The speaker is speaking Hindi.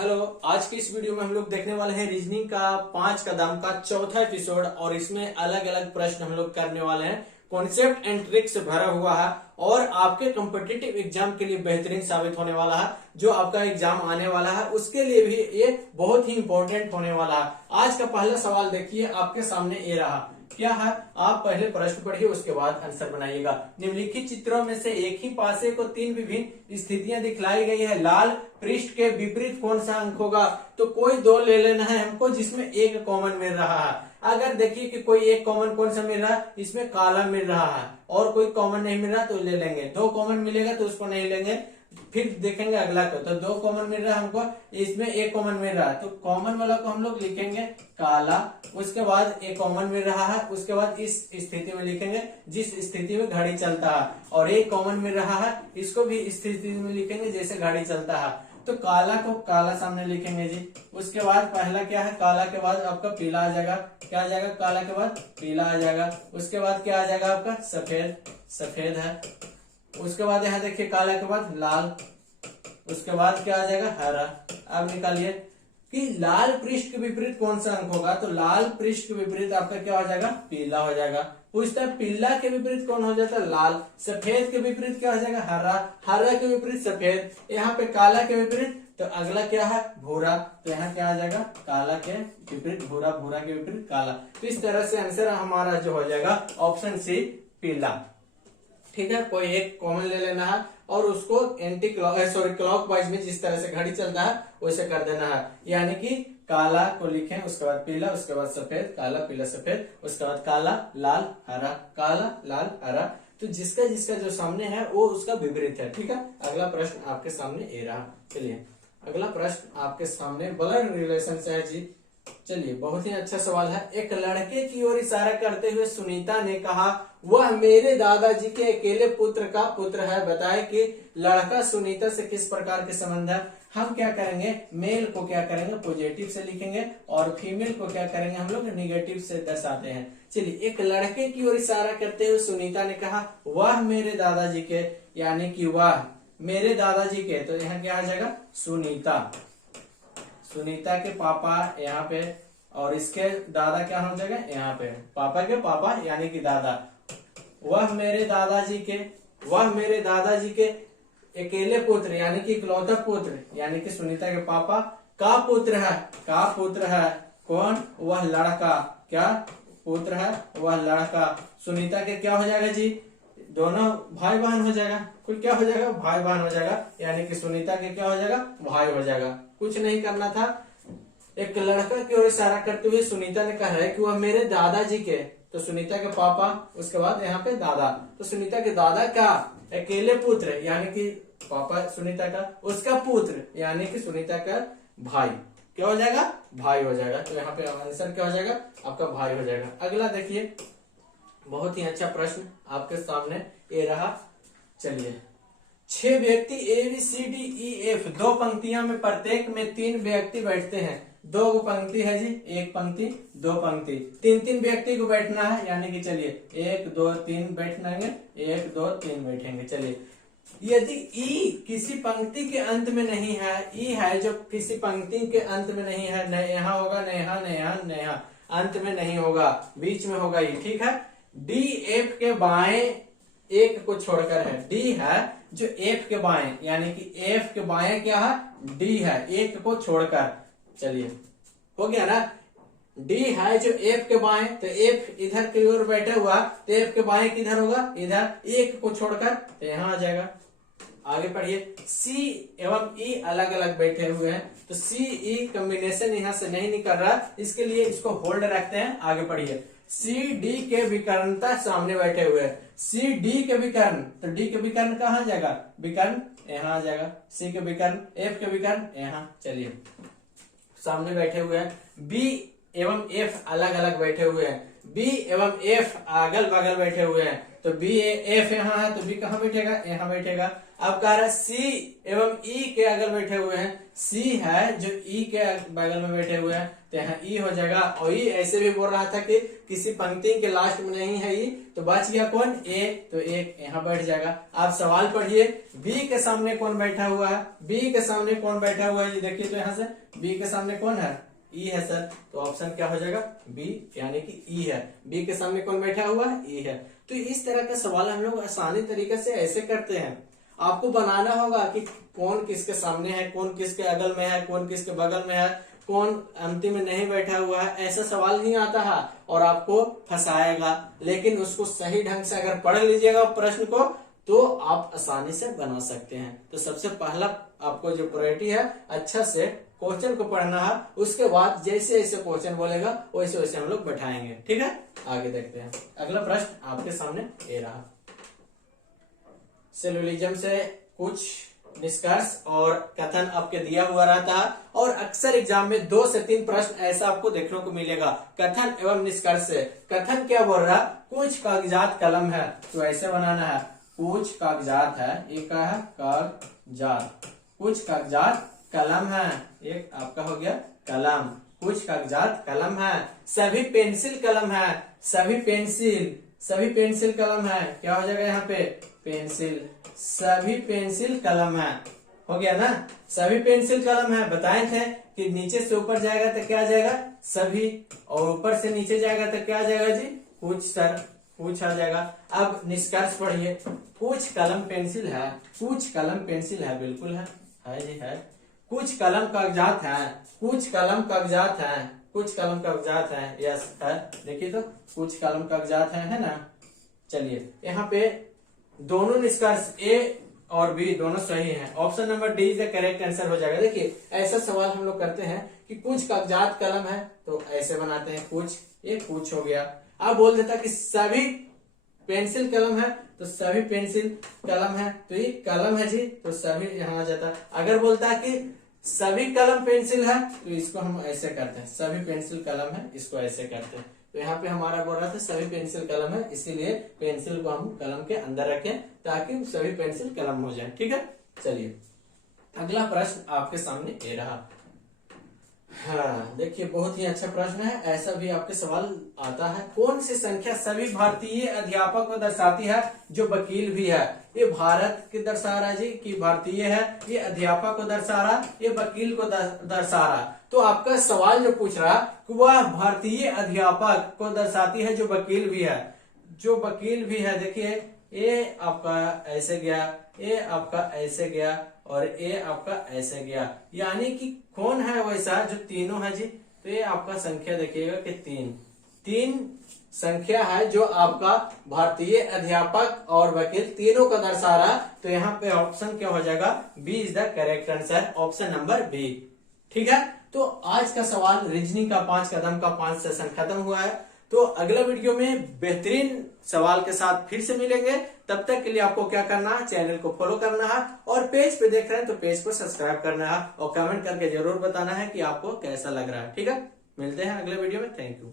हेलो। आज की इस वीडियो में हम लोग देखने वाले हैं रीजनिंग का 5 कदम का चौथा एपिसोड और इसमें अलग अलग प्रश्न हम लोग करने वाले हैं। कॉन्सेप्ट एंड ट्रिक्स भरा हुआ है और आपके कॉम्पिटिटिव एग्जाम के लिए बेहतरीन साबित होने वाला है। जो आपका एग्जाम आने वाला है उसके लिए भी ये बहुत ही इंपॉर्टेंट होने वाला है। आज का पहला सवाल देखिए, आपके सामने ये रहा। क्या है? आप पहले प्रश्न पढ़िए, उसके बाद आंसर बनाइएगा। निम्नलिखित चित्रों में से एक ही पासे को तीन विभिन्न स्थितियां दिखलाई गई है। लाल पृष्ठ के विपरीत कौन सा अंक होगा? तो कोई दो ले लेना है हमको जिसमें एक कॉमन मिल रहा है। अगर देखिए कि कोई एक कॉमन कौन सा मिल रहा है, इसमें काला मिल रहा है और कोई कॉमन नहीं मिल रहा तो ले लेंगे। दो कॉमन मिलेगा तो उसको नहीं लेंगे। फिर देखेंगे अगला को, तो दो कॉमन मिल रहा है हमको, इसमें एक कॉमन मिल रहा है तो कॉमन वाला को हम लोग लिखेंगे काला। उसके बाद एक कॉमन मिल रहा है, उसके बाद इस स्थिति में लिखेंगे जिस स्थिति में घड़ी चलता है, और एक कॉमन मिल रहा है इसको भी स्थिति में लिखेंगे जैसे घड़ी चलता है। तो काला को काला सामने लिखेंगे जी। उसके बाद पहला क्या है, काला के बाद आपका पीला आ जाएगा। क्या आ जाएगा? काला के बाद पीला आ जाएगा। उसके बाद क्या आ जाएगा आपका? सफेद। सफेद है। उसके बाद यहाँ देखिए काला के बाद लाल। उसके बाद क्या आ जाएगा? हरा। अब निकालिए कि लाल पृष्ठ के विपरीत कौन सा अंक होगा। तो लाल पृष्ठ के विपरीत आपका क्या हो जाएगा? पीला हो जाएगा। पूछता है पीला के विपरीत कौन हो जाता है? लाल। सफेद के विपरीत क्या हो जाएगा? हरा। हरा के विपरीत सफेद। यहाँ पे काला के विपरीत तो अगला क्या है? भूरा। तो यहाँ क्या आ जाएगा? काला के विपरीत भूरा, भूरा के विपरीत काला। तो इस तरह से आंसर हमारा जो हो जाएगा ऑप्शन सी, पीला। ठीक है, कोई एक कॉमन ले लेना है और उसको क्लॉक वाइज में जिस तरह से घड़ी चलता है वैसे कर देना है। यानी कि काला को लिखें, उसके बाद पीला, उसके बाद सफेद, काला पीला सफेद, उसके बाद काला लाल हरा, काला लाल हरा। तो जिसका जिसका जो सामने है वो उसका विपरीत है। ठीक है, अगला प्रश्न आपके सामने ये रहा। चलिए अगला प्रश्न आपके सामने ब्लड रिलेशन से है जी। चलिए बहुत ही अच्छा सवाल है। एक लड़के की ओर इशारा करते हुए सुनीता ने कहा, वह मेरे दादाजी के अकेले पुत्र का पुत्र है। बताए कि लड़का सुनीता से किस प्रकार के संबंध है। हम क्या करेंगे, मेल को क्या करेंगे पॉजिटिव से लिखेंगे और फीमेल को क्या करेंगे हम लोग नेगेटिव से दर्शाते हैं। चलिए, एक लड़के की ओर इशारा करते हुए सुनीता ने कहा, वह मेरे दादाजी के, यानी कि वह मेरे दादाजी के, तो यहाँ क्या आ जाएगा? सुनीता। सुनीता के पापा यहाँ पे, और इसके दादा क्या हो जाएगा? यहाँ पे पापा के पापा यानी कि दादा। वह मेरे दादाजी के, वह मेरे दादाजी के अकेले पुत्र यानी कि इकलौता पुत्र, यानी कि सुनीता के पापा का पुत्र है। का पुत्र है कौन? वह लड़का। क्या पुत्र है? वह लड़का। सुनीता के क्या हो जाएगा जी? दोनों भाई बहन हो जाएगा। कुल क्या हो जाएगा? भाई बहन हो जाएगा। यानी कि सुनीता के क्या हो जाएगा? भाई हो जाएगा। कुछ नहीं करना था। एक लड़का की ओर इशारा करते हुए सुनीता ने कहा है कि वह मेरे दादाजी के, तो सुनीता के पापा, उसके बाद यहाँ पे दादा। तो सुनीता के दादा का अकेले पुत्र यानी कि पापा सुनीता का, उसका पुत्र यानी कि सुनीता का भाई क्या हो जाएगा? भाई हो जाएगा। तो यहाँ पे आंसर क्या हो जाएगा? आपका भाई हो जाएगा। अगला देखिए, बहुत ही अच्छा प्रश्न आपके सामने ये रहा। चलिए, 6 व्यक्ति A B C D E F, दो पंक्तियों में प्रत्येक में 3 व्यक्ति बैठते हैं। दो पंक्ति है जी, एक पंक्ति दो पंक्ति, 3 व्यक्ति को बैठना है। यानी कि चलिए 1 2 3 बैठेंगे, 1 2 3 बैठेंगे। चलिए, यदि ई किसी पंक्ति के अंत में नहीं है, ई है जो किसी पंक्ति के अंत में नहीं है, न यहाँ होगा, न यहाँ, न यहाँ, न यहाँ, अंत में नहीं होगा, बीच में होगा ई। ठीक है, डी एफ के बाएं एक को छोड़कर है। डी है जो एफ के बाएं, यानी कि एफ के बाएं क्या है? डी है, एक को छोड़कर। चलिए हो गया ना। डी है जो एफ के बाएं, तो एफ इधर की ओर बैठा हुआ, तो एफ के बाएं किधर होगा? इधर, एक को छोड़कर तो यहाँ आ जाएगा। आगे पढ़िए, सी एवं ई अलग अलग बैठे हुए हैं, तो सी ई कॉम्बिनेशन यहाँ से नहीं निकल रहा, इसके लिए इसको होल्ड रखते हैं। आगे पढ़िए, सी डी के विकर्णता सामने बैठे हुए हैं। सी डी के विकर्ण, तो डी के विकर्ण कहाँ जाएगा? विकर्ण यहाँ आ जाएगा। सी के विकर्ण, एफ के विकर्ण यहाँ। चलिए सामने बैठे हुए हैं। बी एवं एफ अलग अलग बैठे हुए हैं। बी एवं एफ अगल बगल बैठे हुए हैं, तो बी एफ यहाँ है तो बी कहाँ बैठेगा? यहाँ बैठेगा। अब कह रहा है सी एवं ई के अगल बैठे हुए हैं, सी है जो ई के बगल में बैठे हुए हैं, तो यहाँ ई हो जाएगा। और ई ऐसे भी बोल रहा था कि किसी पंक्ति के लास्ट में नहीं है ई, तो बच गया कौन, ए, तो एक यहाँ बैठ जाएगा। आप सवाल पढ़िए, बी के सामने कौन बैठा हुआ है, बी के सामने कौन बैठा हुआ है, ये देखिए तो यहाँ से बी के सामने कौन है, ई है सर, तो ऑप्शन क्या हो जाएगा, बी, यानी कि ई है। बी के सामने कौन बैठा हुआ है, ई है। तो इस तरह का सवाल हम लोग आसानी तरीके से ऐसे करते हैं। आपको बनाना होगा कि कौन किसके सामने है, कौन किसके अगल में है, कौन किसके बगल में है, कौन अंतिम में नहीं बैठा हुआ है, ऐसा सवाल नहीं आता है और आपको फंसाएगा। लेकिन उसको सही ढंग से अगर पढ़ लीजिएगा प्रश्न को, तो आप आसानी से बना सकते हैं। तो सबसे पहला आपको जो प्रायोरिटी है, अच्छा से क्वेश्चन को पढ़ना है, उसके बाद जैसे जैसे क्वेश्चन बोलेगा वैसे वैसे हम लोग बैठाएंगे। ठीक है, आगे देखते हैं। अगला प्रश्न आपके सामने ये रहा, सेल्यूलिज्म से कुछ निष्कर्ष और कथन आपके दिया हुआ रहता है, और अक्सर एग्जाम में 2 से 3 प्रश्न ऐसा आपको देखने को मिलेगा कथन एवं निष्कर्ष से। कथन क्या बोल रहा, कुछ कागजात कलम है, तो ऐसे बनाना है, कुछ कागजात है, एक का है कागजात, कुछ कागजात कलम है, एक आपका हो गया कलम, कुछ कागजात कलम है, सभी पेंसिल कलम है, सभी पेंसिल कलम है, क्या हो जाएगा यहाँ पे, पेंसिल, सभी पेंसिल कलम है, हो गया ना, सभी पेंसिल कलम है। बताए थे कि नीचे से ऊपर जाएगा तो क्या जाएगा, सभी, और ऊपर से नीचे जाएगा तो क्या जाएगा जी, कुछ सर, कुछ आ जाएगा। अब निष्कर्ष पढ़िए, कुछ कलम पेंसिल है, कुछ कलम पेंसिल है, बिल्कुल है जी है। कुछ कलम कागजात है, कुछ कलम कागजात है, कुछ कलम कागजात है, यस है, देखिए तो कुछ कलम कागजात है ना। चलिए यहाँ पे दोनों निष्कर्ष ए और बी दोनों सही हैं, option number D is the correct answer हो जाएगा। देखिए ऐसा सवाल हम लोग करते हैं कि कुछ कागजात कलम है, तो ऐसे बनाते हैं, कुछ, ये कुछ हो गया। अब बोल देता कि सभी पेंसिल कलम है, तो सभी पेंसिल कलम है, तो ये कलम है जी, तो सभी यहाँ आ जाता। अगर बोलता है कि सभी कलम पेंसिल है, तो इसको हम ऐसे करते हैं, सभी पेंसिल कलम है, इसको ऐसे करते हैं। तो यहाँ पे हमारा बोल रहा था सभी पेंसिल कलम है, इसीलिए पेंसिल को हम कलम के अंदर रखें ताकि सभी पेंसिल कलम हो जाए। ठीक है, चलिए अगला प्रश्न आपके सामने ये रहा। हाँ देखिए, बहुत ही अच्छा प्रश्न है, ऐसा भी आपके सवाल आता है। कौन सी संख्या सभी भारतीय अध्यापक को दर्शाती है जो वकील भी है? ये भारत के दर्शा रहा जी कि भारतीय है, ये अध्यापक को दर्शा रहा, ये वकील को दर्शा रहा। तो आपका सवाल जो पूछ रहा कि वह भारतीय अध्यापक को दर्शाती है जो वकील भी है, जो वकील भी है। देखिए ये आपका ऐसे गया, ये आपका ऐसे गया, और ये आपका ऐसे गया, यानी कि कौन है वैसा जो तीनों है जी। तो ये आपका संख्या देखिएगा कि तीन संख्या है जो आपका भारतीय अध्यापक और वकील तीनों का दर्शा रहा। तो यहाँ पे ऑप्शन क्या हो जाएगा, B is the correct answer, option number B. ठीक है, तो आज का सवाल रीजनिंग का 5 कदम का 5 सेशन खत्म हुआ है। तो अगला वीडियो में बेहतरीन सवाल के साथ फिर से मिलेंगे। तब तक के लिए आपको क्या करना है, चैनल को फॉलो करना है, और पेज पे देख रहे हैं तो पेज को सब्सक्राइब करना है, और कमेंट करके जरूर बताना है कि आपको कैसा लग रहा है। ठीक है, मिलते हैं अगले वीडियो में, थैंक यू।